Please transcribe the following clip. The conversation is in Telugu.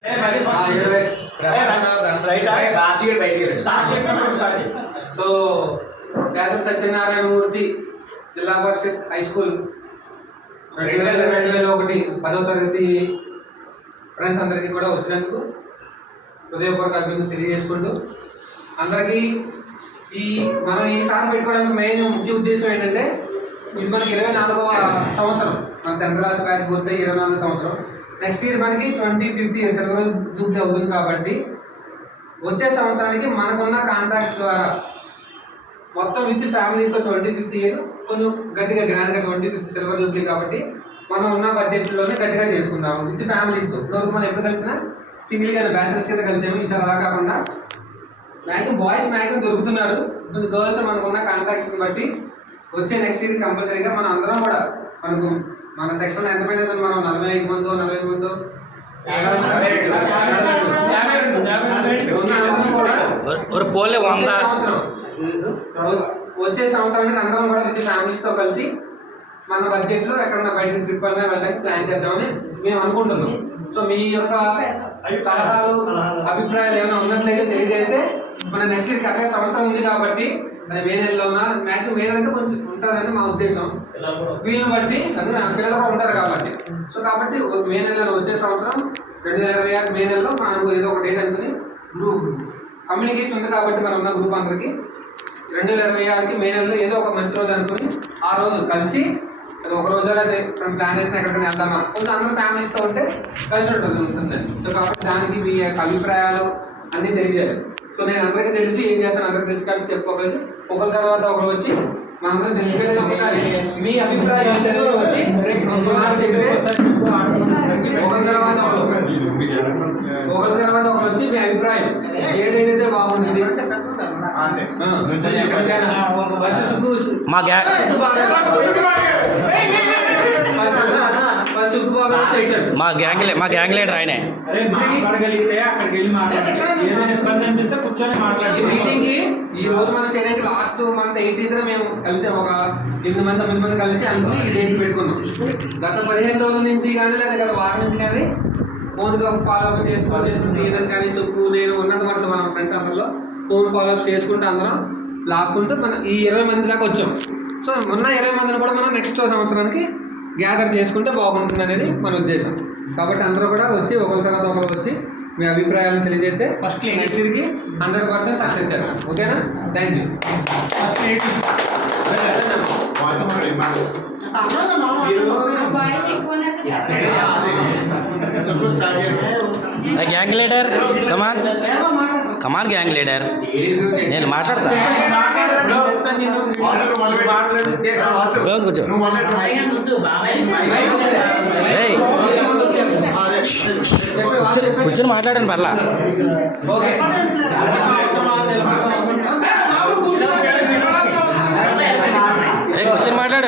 సో డాక్టర్ సత్యనారాయణమూర్తి జిల్లా పరిషత్ హై స్కూల్ 2021 10వ తరగతి ఫ్రెండ్స్ అందరికీ కూడా వచ్చినందుకు హృదయపూర్వక అభినందనలు తెలియజేసుకుంటూ అందరికీ మనం ఈసారి పెట్టుకోవడానికి మెయిన్ ముఖ్య ఉద్దేశం ఏంటంటే ఇది మనకి 24వ సంవత్సరం మన 10th క్లాస్ బ్యాచ్ పూర్తి 24వ సంవత్సరం. నెక్స్ట్ ఇయర్ మనకి 25th ఇయర్ సిల్వర్ జూబ్లీ అవుతుంది. కాబట్టి వచ్చే సంవత్సరానికి మనకున్న కాంట్రాక్ట్స్ ద్వారా మొత్తం విత్ ఫ్యామిలీస్తో 25th ఇయర్ కొంచెం గట్టిగా గ్రాండ్గా 25th సిల్వర్ జూబ్లీ కాబట్టి మనం ఉన్న బడ్జెట్లోనే గట్టిగా చేసుకుందాము విత్ ఫ్యామిలీస్తో. ఇప్పుడు మనం ఎప్పుడు కలిసినా సింగిల్గా బ్యాచిలర్స్ కింద కలిసాము. ఈసారి అలా కాకుండా మ్యాక్సిమం బాయ్స్ మ్యాక్సిమం దొరుకుతున్నారు. కొంచెం గర్ల్స్ మనకున్న కాంట్రాక్ట్స్ని బట్టి వచ్చే నెక్స్ట్ ఇయర్ కంపల్సరీగా మనం అందరం కూడా మన సెక్షన్లో ఎంతమంది అవుతుంది, మనం 45 మందో 40 మందో వచ్చే సంవత్సరానికి అందరం కూడా విత్ ఫ్యామిలీస్తో కలిసి మన బడ్జెట్లో ఎక్కడన్నా బయట ట్రిప్ అయినా వెళ్ళడానికి ప్లాన్ చేద్దామని మేము అనుకుంటున్నాం. సో మీ యొక్క సలహాలు అభిప్రాయాలు ఏమైనా ఉన్నట్లయితే తెలియజేస్తే మన నెక్స్ట్ ఇయర్కి అక్కడ సంవత్సరం ఉంది కాబట్టి అది మే నెలలో ఉన్న మ్యాక్సిమం మే నెల అయితే కొంచెం ఉంటుందని మా ఉద్దేశం. వీళ్ళని బట్టి అదే పిల్లలు కూడా ఉంటారు కాబట్టి కాబట్టి మే నెలలో వచ్చే సంవత్సరం 2026 మే నెలలో మనం ఏదో ఒక డేట్ అనుకుని గ్రూప్ కమ్యూనికేషన్ ఉంది కాబట్టి మనం ఉన్న గ్రూప్ అందరికి 2026కి మే నెలలో ఏదో ఒక మంచి రోజు అనుకుని ఆ రోజు కలిసి అది ఒక రోజు అయితే మనం ప్లాన్ చేసిన ఎక్కడికైనా వెళ్దామా కొంచెం అందరూ ఫ్యామిలీస్తో ఉంటే కలిసి ఉంటుంది. సో కాబట్టి దానికి మీ యొక్క అభిప్రాయాలు అన్నీ తెలియజేయాలి. సో నేను అందరికీ తెలిసి ఏం చేస్తాను అందరికీ తెలిసి కాబట్టి చెప్పుకోగలిసి ఒకరి తర్వాత ఒకరు వచ్చి మనందరం తెలిసిపెట్టే ఒకసారి మీ అభిప్రాయం వచ్చి చెప్తే ఒకరి తర్వాత ఒకరు వచ్చి మీ అభిప్రాయం ఏదైతే బాగుంటుంది మా గ్యాంగ్ లీడర్ ఆయనే. మీటింగ్ ఈ రోజు మనం చేయడానికి లాస్ట్ మంత్ 18th మేము కలిసాం. ఒక 8 మంది 9 మంది కలిసి అనుకుని ఈ డేట్ పెట్టుకున్నాం. గత 15 రోజుల నుంచి కానీ లేదా గత వారం నుంచి కానీ ఫోన్గా ఫాలోఅప్ చేసుకుంటూ టీఎన్ఎస్ కానీ సుక్కు నేను ఉన్నంత మట్లు మనం ఫ్రెండ్స్ అందరిలో ఫోన్ ఫాలోఅప్ చేసుకుంటూ అందరం లాక్కుంటూ మనం ఈ 20 మంది దాకా వచ్చాం. సో మొన్న 20 మందిని కూడా మనం నెక్స్ట్ సంవత్సరానికి గ్యాదర్ చేసుకుంటే బాగుంటుంది అనేది మన ఉద్దేశం. కాబట్టి అందరూ కూడా వచ్చి ఒకరి తర్వాత ఒకరు వచ్చి మీ అభిప్రాయాలను తెలియజేస్తే ఫస్ట్ నెక్స్ట్ ఇయర్కి 100% సక్సెస్ చేద్దాం. ఓకేనా? Thank you. Gang leader come on gang leader నేను మాట్లాడతా. కూర్చో కూర్చొని మాట్లాడాను పర్లా. ఓకే.